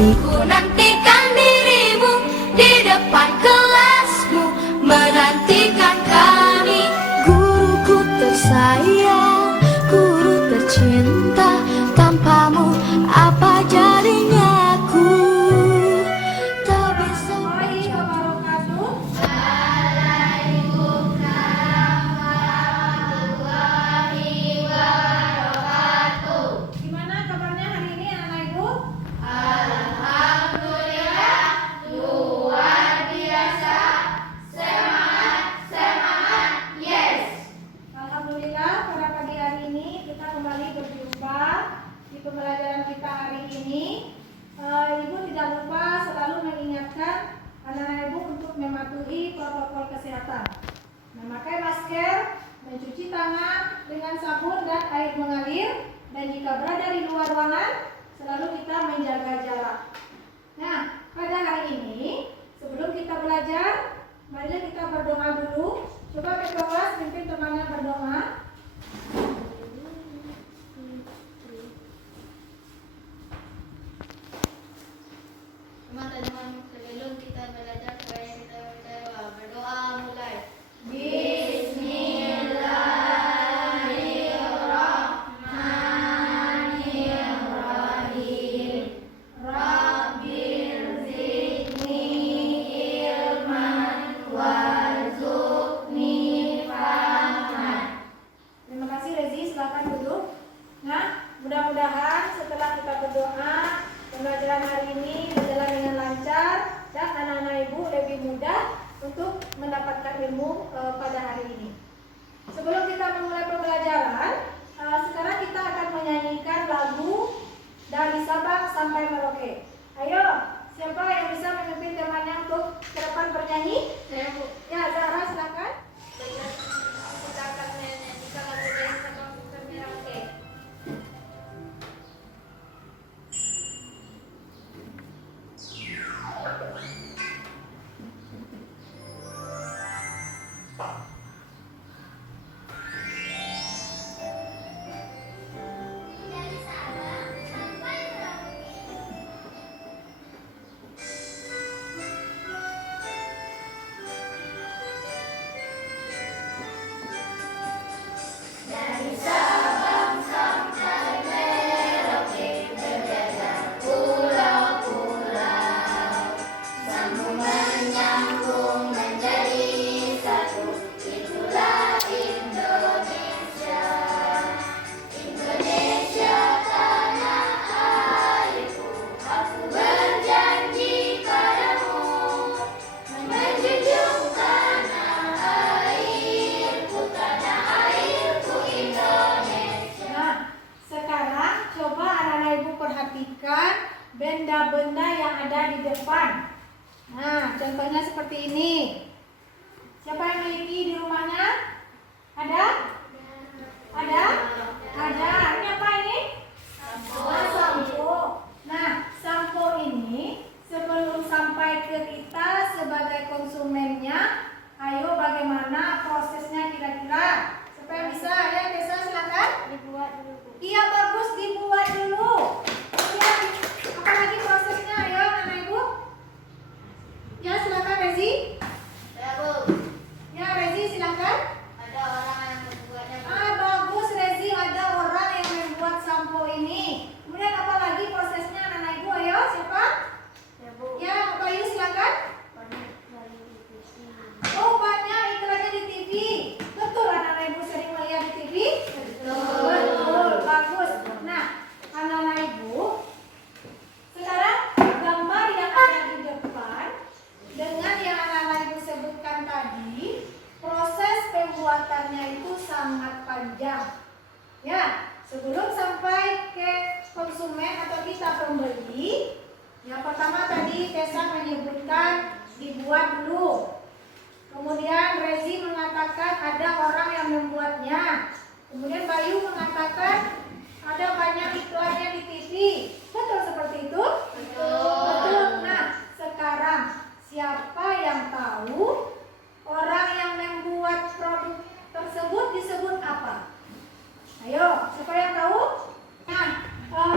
Ku nantikan dirimu di depan kelasmu, menantikan kami. Guruku tersayang, guru tercinta, tanpamu apa jadinya aku? Tak bisa Gimana kabarnya hari ini anak ibu? Alhamdulillah pada pagi hari ini kita kembali berjumpa di pembelajaran kita hari ini. Ibu tidak lupa selalu mengingatkan anak-anak ibu untuk mematuhi protokol kesehatan, memakai masker, mencuci tangan dengan sabun dan air mengalir, dan jika berada di luar ruangan selalu kita menjaga jarak. Nah, pada hari ini sebelum kita belajar, mari kita berdoa dulu. Coba ketua kelas pimpin temannya berdoa. Teman-teman, sebelum kita belajar, kita berdoa mulai. Bismillahirrahmanirrahim. Rabbir zidni ilman warzuqni fahman. Terima kasih Rezi, silakan duduk. Nah, mudah-mudahan setelah kita berdoa, pembelajaran hari ini berjalan dengan lancar dan anak-anak ibu lebih mudah untuk mendapatkan ilmu pada hari ini. Sebelum kita memulai pembelajaran, sekarang kita akan menyanyikan lagu dari Sabang sampai Merauke. Ayo, siapa yang bisa memimpin temannya untuk ke depan bernyanyi? Saya Bu. Ya, Zahra silakan. Kita akan menyanyikan lagu dari Sabang sampai Merauke. Dari Sabang sampai Merauke, berbeda pulau-pulau, sambung menyambung menjadi satu, itulah Indonesia. Indonesia tanah airku, aku berjanji padamu, menjunjung tanah airku, tanah airku Indonesia. Nah, sekarang coba anak-anak ibu perhatikan benda-benda yang ada di depan. Nah, contohnya seperti ini. Siapa yang memiliki di rumahnya? Ada? Ada? Ada. Ini apa ini? Sampo. Nah, sampo ini sebelum sampai ke kita sebagai konsumennya, ayo bagaimana prosesnya kira-kira? Siapa yang bisa? Ya, Tessa silakan. Dibuat dulu, Bu. Iya, bagus, dibuat dulu. Iya, apalagi prosesnya, ayo anak ibu. Ya, silakan Rezi. Saya Bu. Ya, Rezi silakan. Ada orang yang membuatnya, Bu. Bagus Rezi, ada orang yang membuat sampo ini. Kemudian apalagi prosesnya anak ibu, ayo siapa? Ya Bu. Ya, Bayu silakan. Banyak dari TV. Oh, banyak iklannya di TV. Betul anak ibu sering melihat di TV? Betul, bagus. Nah, anak ibu, sekarang gambar yang ada di depan dengan yang anak ibu sebutkan tadi, proses pembuatannya itu sangat panjang. Ya, sebelum sampai ke konsumen atau kita pembeli, yang pertama tadi Tessa menyebutkan dibuat dulu. Kemudian Rezi mengatakan ada orang yang membuatnya. Kemudian Bayu mengatakan ada banyak iklannya di TV. Betul seperti itu? Betul. Nah, sekarang siapa yang tahu orang yang membuat produk tersebut disebut apa? Ayo, siapa yang tahu? Nah,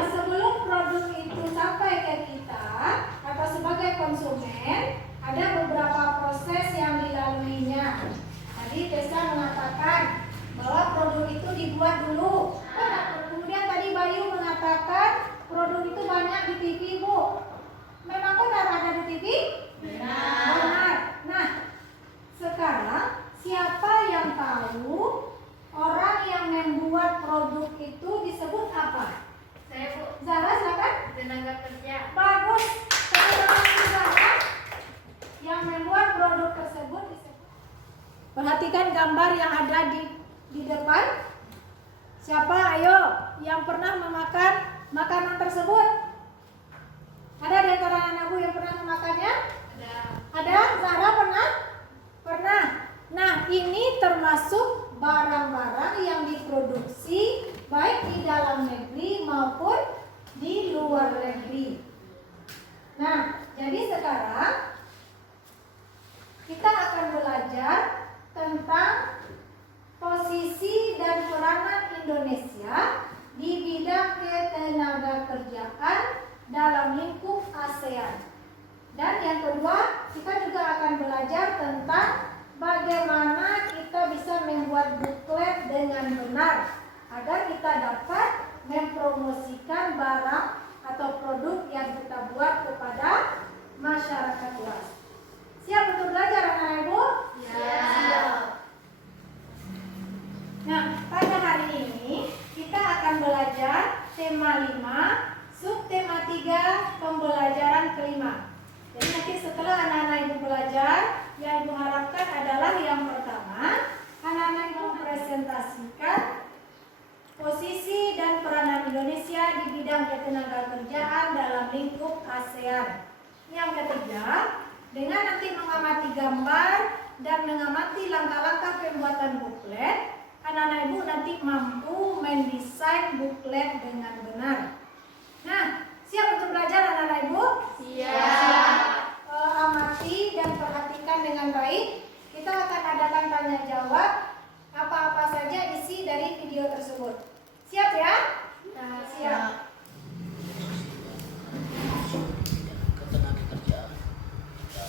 sebelum produk itu sampai ke kita, bukan? Siapa ayo yang pernah memakan makanan tersebut? Ada di antara anak ibu yang pernah memakannya? Ada? Zahra pernah? Pernah. Nah, ini termasuk barang-barang yang diproduksi baik di dalam negeri maupun di luar negeri. Nah, jadi sekarang kita akan belajar tentang posisi dan peranan Indonesia di bidang ketenagakerjaan dalam lingkup ASEAN. Dan yang kedua, kita juga akan belajar tentang bagaimana kita bisa membuat buklet dengan benar agar kita dapat mempromosikan barang atau produk yang kita buat kepada masyarakat luas. Siap untuk belajar anak ibu? Siap. Nah, pada hari ini kita akan belajar tema 5, subtema 3, pembelajaran kelima. Jadi nanti setelah anak-anak ibu belajar, yang ibu harapkan adalah yang pertama, anak-anak ibu presentasikan posisi dan peranan Indonesia di bidang ketenagakerjaan dalam lingkup ASEAN. Yang ketiga, dengan nanti mengamati gambar dan mengamati langkah-langkah pembuatan buklet, anak-anak ibu nanti mampu mendesain buklet dengan benar. Nah, siap untuk belajar anak-anak ibu? Siap. Amati dan perhatikan dengan baik. Kita akan adakan tanya jawab apa-apa saja isi dari video tersebut. Siap ya? Siap. Ketenagakerjaan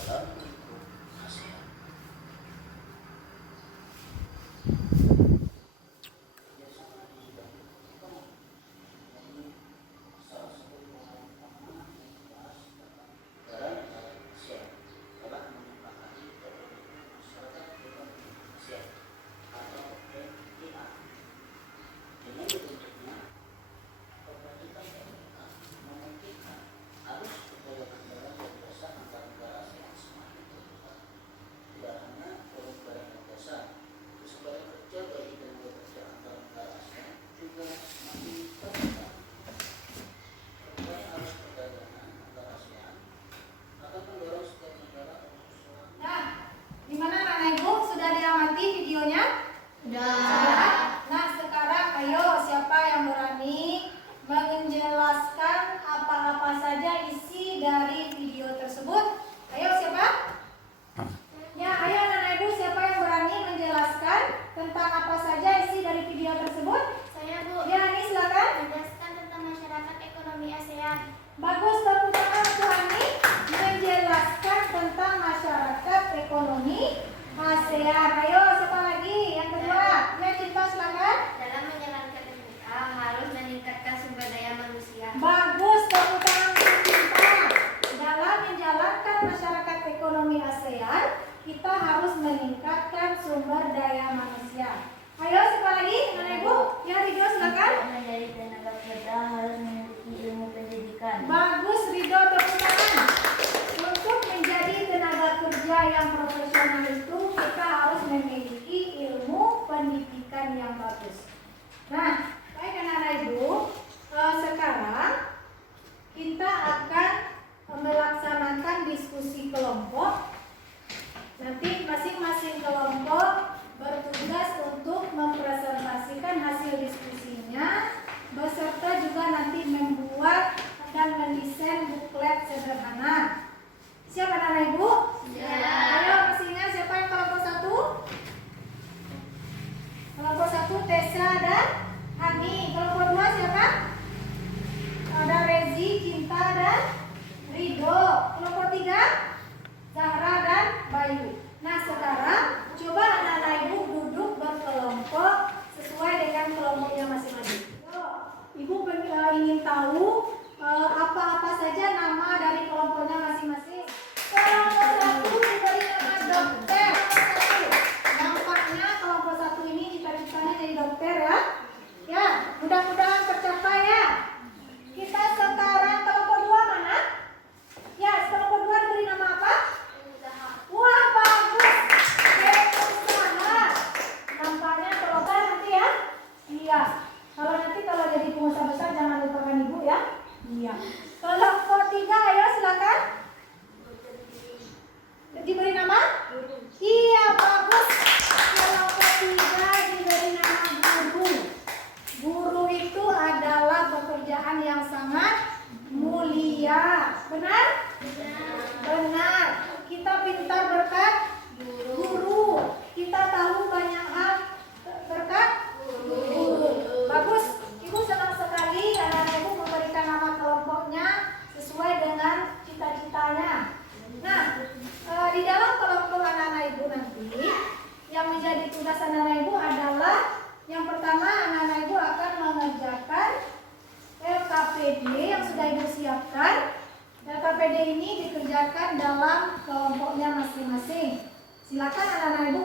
dalam lingkup ASEAN. Nah, sekarang ayo siapa yang berani menjelaskan apa-apa saja isi dari video tersebut? Ayo siapa? Ya, ayo anak ibu siapa yang berani menjelaskan tentang apa saja isi dari video tersebut? Saya, Bu. Ya, ini silakan. Menjelaskan tentang masyarakat ekonomi ASEAN. Bagus, tepuk tangan untuk Hani menjelaskan tentang masyarakat ekonomi ASEAN. Ayo siapa lagi? Yang kedua, ya Cinta silakan. Dalam menjalankan MTA harus meningkatkan sumber daya manusia. Bagus, tepuk tangan untuk Cinta. Dalam menjalankan masyarakat ekonomi ASEAN, kita harus meningkatkan sumber daya manusia. Ayo siapa lagi? Mana ibu? Ya Ridho silakan. Menjadi tenaga kerja harus memiliki ilmu pendidikan. Bagus Ridho, tepuk tangan. Untuk menjadi tenaga kerja yang profesional itu kita harus memiliki ilmu pendidikan yang bagus. Nah, baik anak-anak ibu, sekarang kita akan melaksanakan diskusi kelompok. Nanti masing-masing kelompok bertugas untuk mempresentasikan hasil diskusinya, beserta juga nanti membuat dan mendesain buklet sederhana. Siap anak-anak ibu? Siap. Ayo masih ingat siapa yang kelompok 1? Kelompok 1 Tessa dan Hani. Kelompok 2 siapa? Ada Rezi, Cinta dan Ridho. Kelompok 3 Zahra dan Bayu. Nah sekarang coba anak-anak ibu duduk berkelompok sesuai dengan kelompoknya masing-masing. Ibu ingin tahu apa-apa saja nama dari kelompoknya masing-masing. Kelompok 1 diberi nama dokter. Nampaknya kelompok 1 ini cita-citanya jadi dokter ya. Ya, mudah-mudahan tercapai ya. Kita sekarang kelompok 2 mana? Ya, kelompok 2 diberi nama apa? Wah, bagus. Pengusaha. Nampaknya kelompok nanti ya.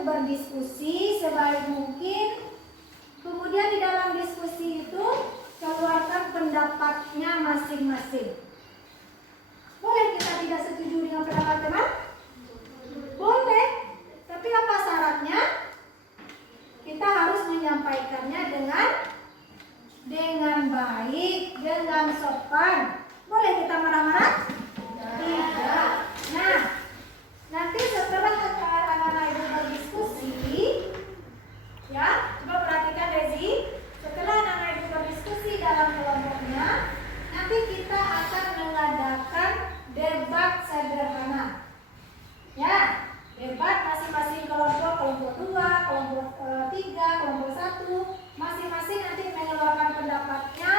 berdiskusi sebaik mungkin. Kemudian di dalam diskusi itu keluarkan pendapatnya masing-masing. Boleh kita tidak setuju dengan pendapat teman? Boleh. Tapi apa syaratnya? Kita harus menyampaikannya dengan baik, dengan sopan. Boleh kita marah-marah? Tidak. Nah, nanti setelah anak-anak ibu berdiskusi, ya, coba perhatikan Desi. Setelah anak-anak ibu berdiskusi dalam kelompoknya, nanti kita akan mengadakan debat sederhana. Ya, debat masing-masing kelompok, kelompok 2, kelompok 3, kelompok 1, masing-masing nanti mengeluarkan pendapatnya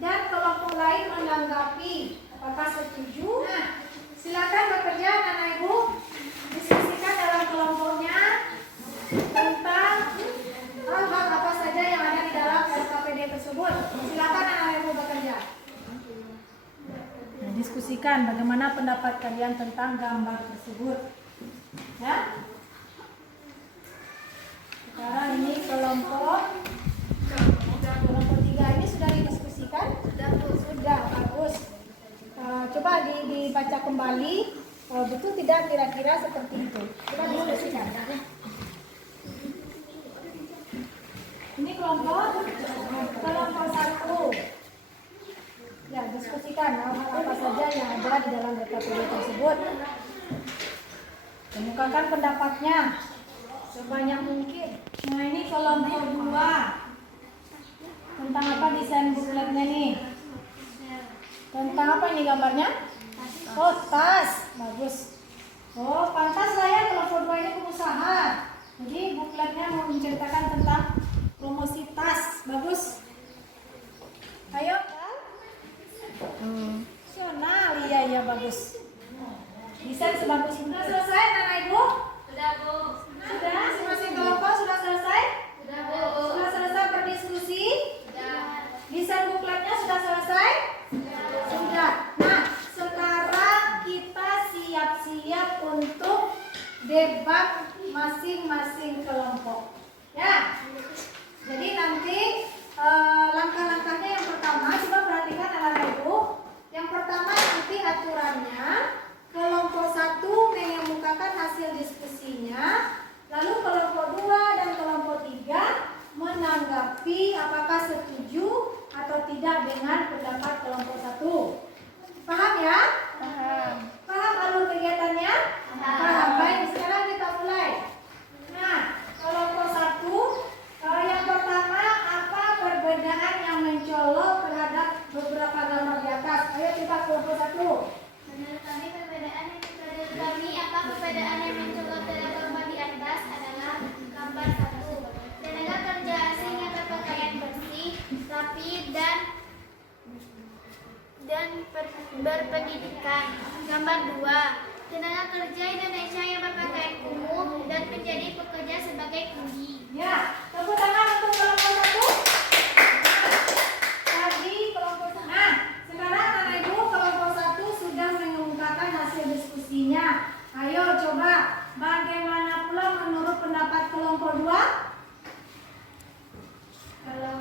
dan kelompok lain menanggapi apakah setuju. Nah, silakan bekerja anak ibu, diskusikan dalam kelompoknya tentang hal-hal apa saja yang ada di dalam RKPD tersebut. Silakan anak ibu bekerja. Nah, diskusikan bagaimana pendapat kalian tentang gambar tersebut. Ya. Sekarang ini kelompok 3 ini sudah didiskusikan? Sudah, bagus. Coba dibaca kembali. Betul tidak kira-kira seperti itu? Coba diskusikan. Ini kelompok 1. Ya, diskusikan hal-hal apa saja yang ada di dalam RKPD tersebut. Kemukakan pendapatnya sebanyak mungkin. Nah, ini kelompok 2. Tentang apa desain bukletnya nih? Tentang apa ini gambarnya? Oh, tas. Bagus. Oh, pantas lah ya kelompok 2 ini pengusaha. Jadi bukletnya mau menceritakan tentang promosi tas. Bagus. Ayo. Nasional. Iya, bagus. Desain sebagus ini. Sudah selesai anak ibu? Sudah, Bu. Sudah? Masing-masing kelompok sudah selesai? Sudah, Bu. Sudah selesai berdiskusi? Sudah. Desain bukletnya sudah selesai? Sudah. Nah, sekarang kita siap-siap untuk debat masing-masing kelompok. Ya. Jadi nanti langkah-langkahnya yang pertama, coba perhatikan anak ibu. Yang pertama nanti aturannya, kelompok 1 mengemukakan hasil diskusinya, lalu kelompok 2 dan kelompok 3 menanggapi apakah setuju atau tidak dengan pendapat kelompok 1. Paham ya? Paham. Paham alur kegiatannya? Paham. Baik, sekarang kita mulai. Nah, kelompok 1, yang pertama, apa perbedaan yang mencolok terhadap beberapa gambar di atas? Ayo coba kelompok 1. Menurut kami perbedaan yang mencolok dari gambar di atas adalah gambar 1. Tenaga kerja asing yang berpakaian bersih, rapi dan berpendidikan. Gambar 2. Tenaga kerja Indonesia yang berpakaian kumuh dan menjadi pekerja sebagai kuli. Ya, tepuk tangan untuk kelompok 1. Tadi kelompok 1. Nah, sekarang anak ibu kelompok 1 sudah mengemukakan hasil diskusinya. Ayo coba, bagaimana pula menurut pendapat kelompok 2? Kalau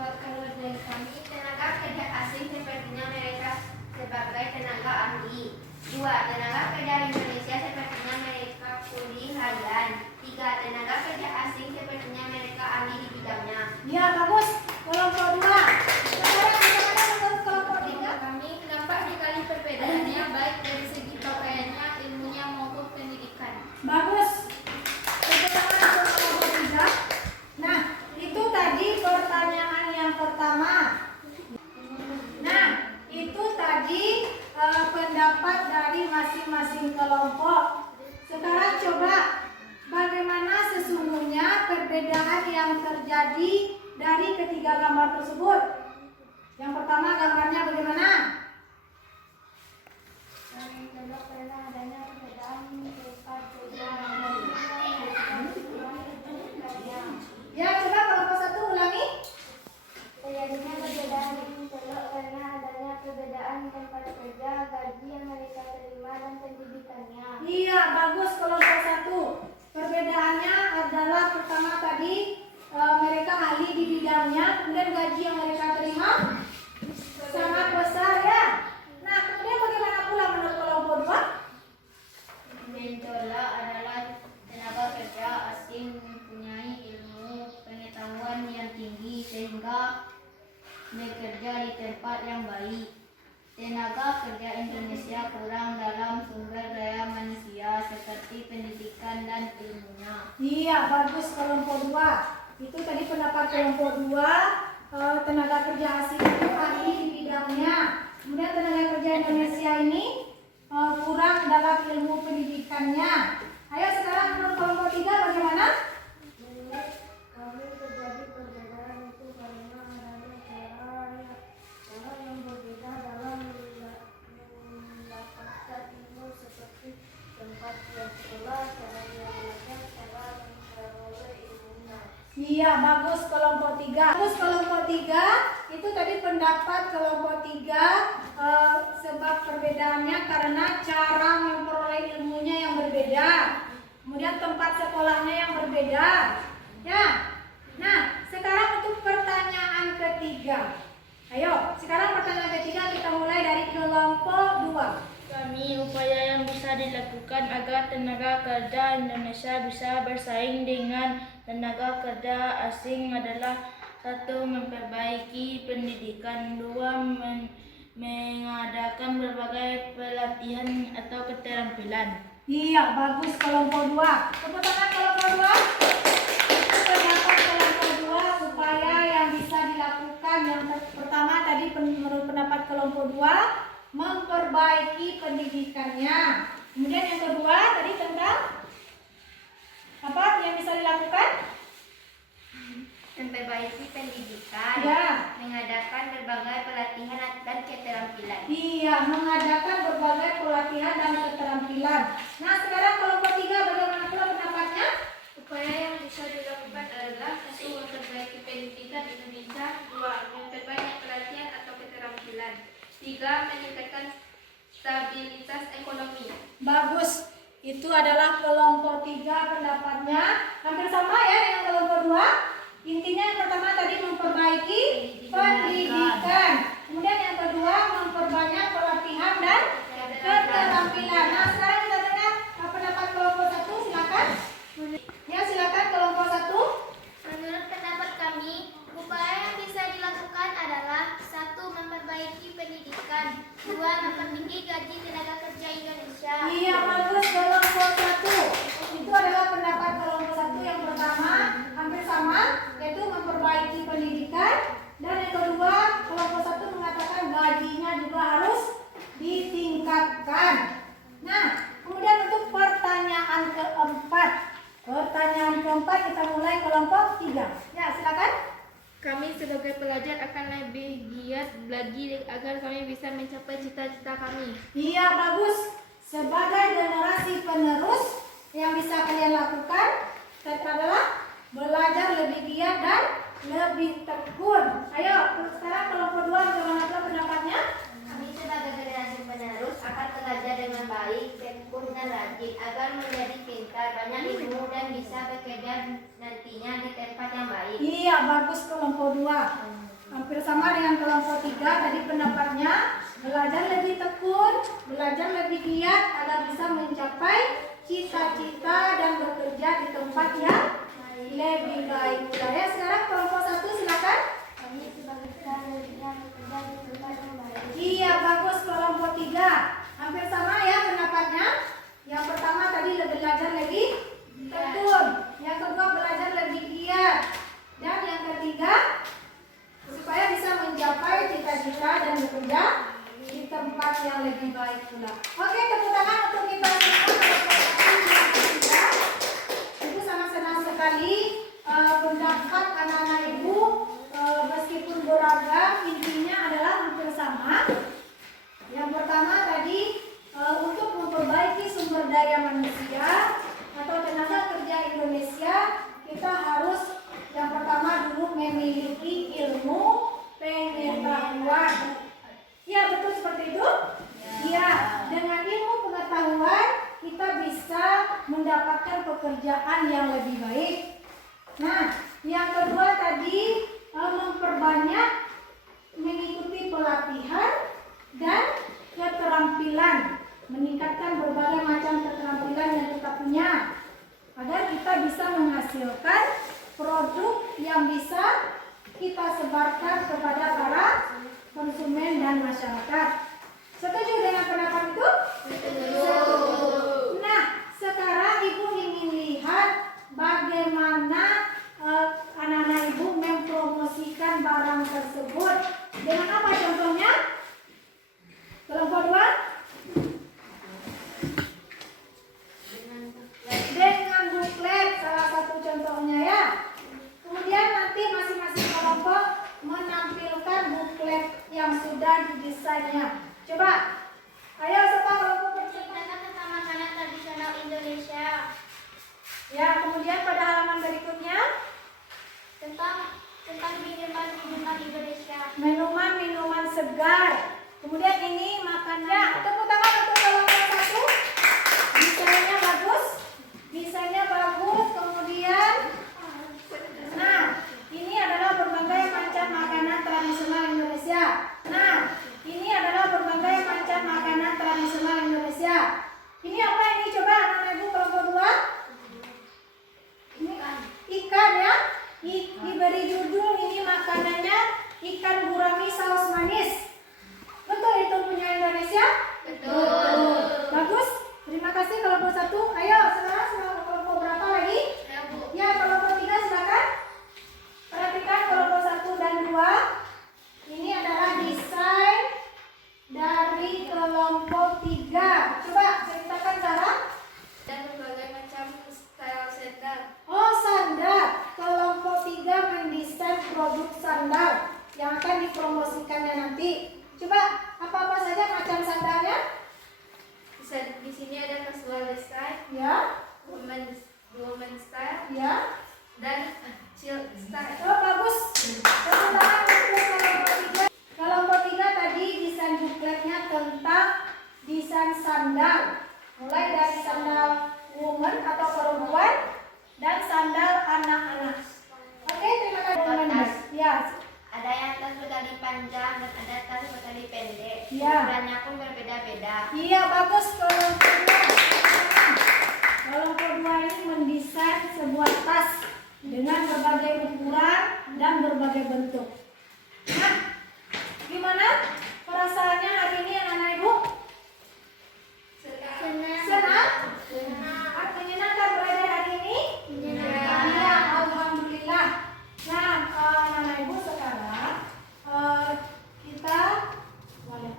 dari kami, tenaga kerja asing sepertinya mereka sebagai tenaga ahli. 2. Tenaga kerja Indonesia sepertinya mereka kuli harian. 3. Tenaga kerja asing sepertinya mereka ahli di bidangnya. Ya, bagus. Kelompok 2. Sekarang bagaimana menurut kelompok 3? Kami nampak sekali perbedaannya baik dari segi pakaiannya, ilmunya maupun pendidikan. Bagus. Tepuk tangan untuk kelompok 3. Nah, itu tadi pertanyaan yang pertama. Nah, itu tadi pendapat dari masing-masing kelompok. Sekarang coba bagaimana sesungguhnya perbedaan yang terjadi dari ketiga gambar tersebut. Yang pertama gambarnya bagaimana? Karena adanya perbedaan Ya, coba kelompok 1 ulangi. terjadinya perbedaan mencolok karena adanya perbedaan tempat kerja, gaji yang mereka terima dan pendidikannya. Iya, bagus kelompok 1. Perbedaannya adalah pertama tadi mereka ahli di bidangnya, kemudian gaji yang mereka terima sangat besar ya. Nah, kemudian bagaimana pula menurut kelompok 2? Mentola adalah tenaga kerja asing mempunyai ilmu pengetahuan yang tinggi sehingga bekerja di tempat yang baik. Tenaga kerja Indonesia kurang dalam sumber daya manusia seperti pendidikan dan ilmunya. Iya, bagus kelompok 2. Itu tadi pendapat kelompok 2, tenaga kerja asing itu ahli di bidangnya. Kemudian tenaga kerja Indonesia ini kurang dalam ilmu pendidikannya. Ayo sekarang menurut kelompok 3 bagaimana? Kami terjadi perbedaan itu karena adanya cara yang berbeda dalam mendapatkan ilmu seperti tempat bersekolah, cara yang belajar, cara memperoleh ilmunya. Iya, bagus kelompok 3. Bagus kelompok 3 itu tadi pendapat kelompok 3 sebab perbedaannya karena cara memperoleh ilmunya yang berbeda. Kemudian tempat sekolahnya yang berbeda. Ya. Nah, sekarang untuk pertanyaan ketiga. Ayo, sekarang pertanyaan ketiga kita mulai dari kelompok 2. Kami upaya yang bisa dilakukan agar tenaga kerja Indonesia bisa bersaing dengan tenaga kerja asing adalah: 1. Memperbaiki pendidikan. 2. Mengadakan berbagai pelatihan atau keterampilan. Iya, bagus kelompok 2. Tepuk tangan kelompok 2. Pendapat kelompok 2 upaya yang bisa dilakukan. Yang pertama tadi menurut pendapat kelompok 2 memperbaiki pendidikannya. Kemudian yang kedua tadi tentang apa yang bisa dilakukan? Memperbaiki pendidikan, Ya. mengadakan berbagai pelatihan dan keterampilan. Iya, mengadakan berbagai pelatihan dan keterampilan. Nah, sekarang kelompok 3 bagaimana pula pendapatnya? Upaya yang bisa dilakukan adalah: 1. Memperbaiki pendidikan Indonesia. 2. Memperbanyak pelatihan atau keterampilan. 3. Meningkatkan stabilitas ekonomi. Bagus. Itu adalah kelompok 3 pendapatnya. Hampir sama ya dengan kelompok 2. Intinya yang pertama tadi memperbaiki pendidikan. Kemudian yang kedua memperbanyak pelatihan dan keterampilan. Nah, sekarang kita dengar pendapat kelompok 1, silakan. Ya, silakan kelompok 1. Menurut pendapat kami, upaya yang bisa dilakukan adalah: 1. Memperbaiki pendidikan. 2. Mempertinggi gaji tenaga kerja Indonesia. Iya, bagus kelompok 1. Itu adalah pendapat kelompok 1 yang pertama, hampir sama, yaitu memperbaiki pendidikan. Dan yang kedua, kelompok 1 mengatakan gajinya juga harus ditingkatkan. Nah, kemudian untuk pertanyaan keempat. Pertanyaan keempat kita mulai kelompok 3. Ya, silakan. Kami sebagai pelajar akan lebih giat lagi agar kami bisa mencapai cita-cita kami. Iya, bagus. Sebagai generasi penerus yang bisa kalian lakukan adalah belajar lebih giat dan lebih tekun. Ayo, sekarang kelompok 2 bagaimana pula pendapatnya? Kami sebagai generasi penerus akan belajar dengan baik, tekun dan rajin agar menjadi pintar, banyak ilmu dan bisa bekerja nantinya di tempat yang baik. Iya, bagus kelompok 2. Hampir sama dengan kelompok 3 tadi pendapatnya. Belajar lebih tekun, belajar lebih giat agar bisa mencapai cita-cita dan bekerja di tempat yang lebih baik. Ya, sekarang kelompok 1 silakan. Kami sebagai pelajar bekerja di tempat yang baik. Iya, bagus kelompok 3. Hampir sama ya pendapatnya. Yang pertama tadi belajar lebih tekun, yang kedua belajar lebih giat, dan yang ketiga supaya bisa mencapai cita-cita dan bekerja di tempat yang lebih baik pula. Oke, tepuk tangan untuk kita semua. Ibu sangat senang sekali pendapat anak-anak ibu meskipun beragam, intinya adalah hampir sama. Yang pertama tadi untuk memperbaiki sumber daya manusia atau tenaga kerja Indonesia, kita harus yang pertama dulu memiliki ilmu pengetahuan. Ya, betul seperti itu? Ya, dengan ilmu pengetahuan kita bisa mendapatkan pekerjaan yang lebih baik. Nah, yang kedua tadi memperbanyak mengikuti pelatihan dan keterampilan, meningkatkan berbagai macam keterampilan yang kita punya agar kita bisa menghasilkan produk yang bisa kita sebarkan kepada para konsumen dan masyarakat. Setuju dengan pendapat itu? Setuju. Nah, sekarang Ibu ingin lihat bagaimana anak-anak Ibu mempromosikan barang tersebut. Dengan apa contohnya? Kelompok 2? Dengan buklet, salah satu contohnya ya. Kemudian nanti masing-masing kelompok menampilkan buklet yang sudah didesainnya. Coba, ayo siapa kelompok pertama? Tentang makanan tradisional Indonesia. Ya, kemudian pada halaman berikutnya Tentang minuman Indonesia. minuman segar. Kemudian ini makannya. Tepuk tangan untuk kelompok 1. Desainnya bagus. Desainnya bagus. Kemudian, nah, ini adalah berbagai macam makanan tradisional Indonesia. Nah, ini adalah berbagai macam makanan tradisional Indonesia. Ini apa ini? Coba anak-anak Ibu kelompok 2. Ini ikan ya. Diberi judul ini makanannya ikan gurami saus manis. Betul itu punya Indonesia? Betul. Bagus. Terima kasih kelompok 1. Ayo sekarang kelompok berapa lagi? Ya, kelompok 3 silakan. Perhatikan kelompok 1 dan 2. Ini adalah desain dari kelompok 3. Coba ceritakan Sarah. Dan berbagai macam style sandal. Oh, sandal. Kelompok 3 mendesain produk sandal yang akan dipromosikannya nanti. Coba apa-apa saja macam sandalnya? Di sini ada casual style, Ya, woman style, ya. dan chill style. Oh, bagus. Tepuk tangan untuk kelompok 3. Kelompok 3 tadi desain bukletnya tentang desain sandal. Mulai dari sandal woman atau perempuan dan sandal anak-anak. Oke, terima kasih. Ya, Ada yang tas bertali panjang dan ada tas bertali pendek. Iya. Ukurannya pun berbeda-beda. iya bagus kelompok 2. Kelompok 2 ini mendesain sebuah tas dengan berbagai ukuran dan berbagai bentuk. Nah, gimana perasaannya hari ini anak-anak Ibu? Senang? Menyenangkan berada hari ini? Iya, alhamdulillah. Nah, anak-anak Ibu sekarang kita boleh.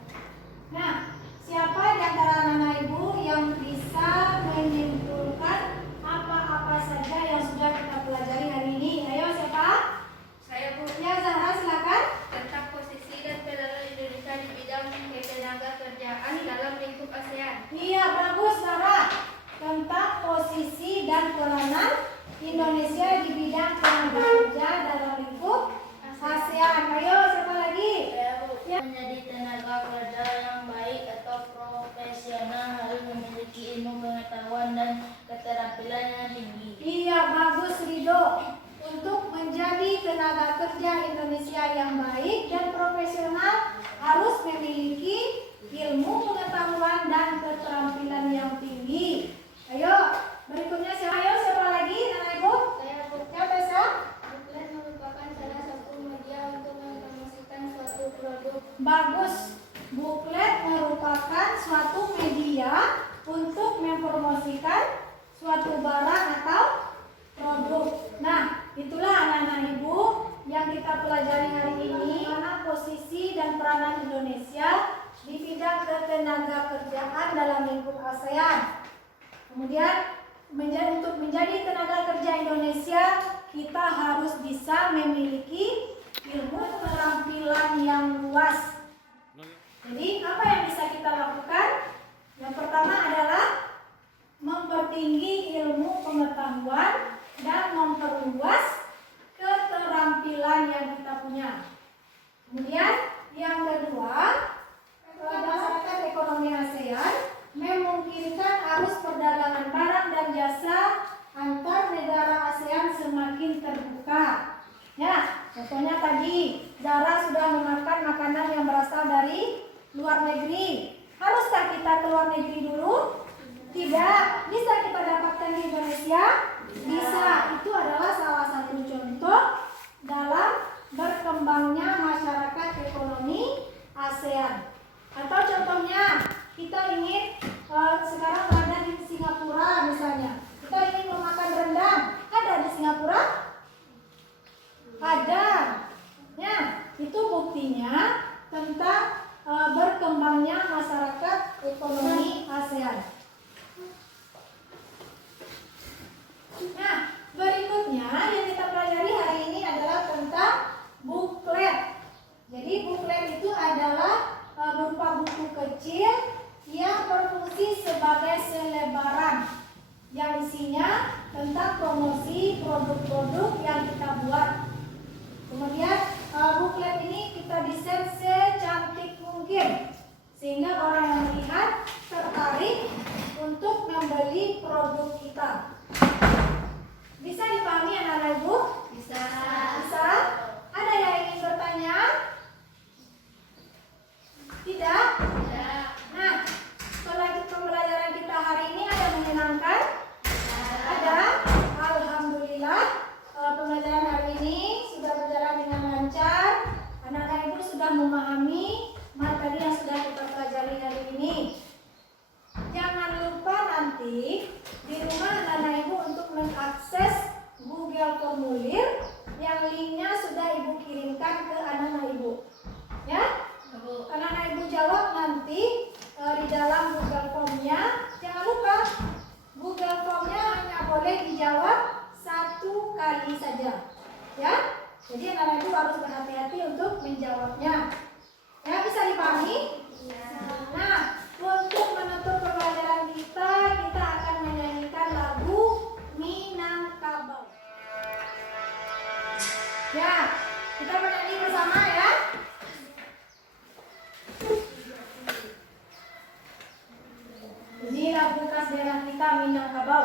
Nah, siapa di antara anak-anak Ibu yang bisa menyimpulkan apa-apa saja yang sudah kita pelajari hari ini? Ayo siapa? Saya Bu, Ya, Zahra silakan. tentang posisi dan peranan Indonesia di bidang ketenaga kerjaan dalam lingkup ASEAN. Iya, bagus Zahra. Tentang posisi dan peranan Indonesia di bidang tenaga kerja dalam lingkup ASEAN. Ayo siapa lagi? Menjadi tenaga kerja yang baik atau profesional harus memiliki ilmu pengetahuan dan keterampilan yang tinggi. Iya, bagus Rido. Untuk menjadi tenaga kerja Indonesia yang baik dan profesional harus memiliki ilmu pengetahuan dan keterampilan yang tinggi. Ayo, berikutnya siapa? Ayo, siapa lagi? Anak Ibu? Saya Bu, Ya, Tessa? buklet merupakan salah satu media untuk mempromosikan suatu produk. Bagus. Buklet merupakan suatu media untuk mempromosikan suatu barang atau produk. Nah, itulah anak-anak Ibu yang kita pelajari hari ini, mana posisi dan peranan Indonesia di bidang ketenaga kerjaan dalam lingkup ASEAN. Kemudian untuk menjadi tenaga kerja Indonesia, kita harus bisa memiliki ilmu keterampilan yang luas. Jadi apa yang bisa kita lakukan? Yang pertama adalah mempertinggi ilmu pengetahuan dan memperluas keterampilan yang kita punya. Kemudian yang kedua, masyarakat ekonomi ASEAN memungkinkan arus perdagangan barang dan jasa antar negara ASEAN semakin terbuka. Zara sudah memakan makanan yang berasal dari luar negeri. Haruskah kita ke luar negeri dulu? Tidak. Bisa kita dapatkan di Indonesia? Bisa. Itu adalah salah satu contoh dalam berkembangnya masyarakat ekonomi ASEAN. Atau contohnya, kita ingin sekarang berada di Singapura misalnya. Kita ingin memakan rendang. Ada di Singapura? Ada. Ya, itu buktinya tentang berkembangnya masyarakat ekonomi ASEAN. Nah, berikutnya yang kita pelajari hari ini adalah tentang buklet. Jadi buklet itu adalah berupa buku kecil yang berfungsi sebagai selebaran yang isinya tentang promosi produk-produk yang kita buat. Kemudian buklet ini kita desain secantik mungkin sehingga orang yang melihat tertarik untuk membeli produk kita. Bisa dipahami anak-anak ibu? Bisa. Bisa? Ada yang ingin bertanya? Tidak? Tidak. Nah, pembelajaran kita hari ini ada menyenangkan? Ada? Alhamdulillah. Pembelajaran hari ini sudah berjalan dengan lancar. Anak-anak ibu sudah memahami materi yang sudah kita pelajari hari ini. Jangan lupa nanti di rumah anak-anak ibu untuk mengakses Google Formulir yang linknya sudah ibu kirimkan ke anak-anak ibu. Ya? Anak-anak ibu jawab nanti di dalam Google Formnya. Jangan lupa Google Formnya hanya boleh dijawab 1 kali saja. Ya? Jadi anak-anak ibu harus berhati-hati untuk menjawabnya. Ya, bisa dipahami? Nah, untuk menutup pembelajaran kita akan menyanyikan lagu Minangkabau. Ya, kita menyanyi bersama ya. Inilah bekas daerah kita Minangkabau.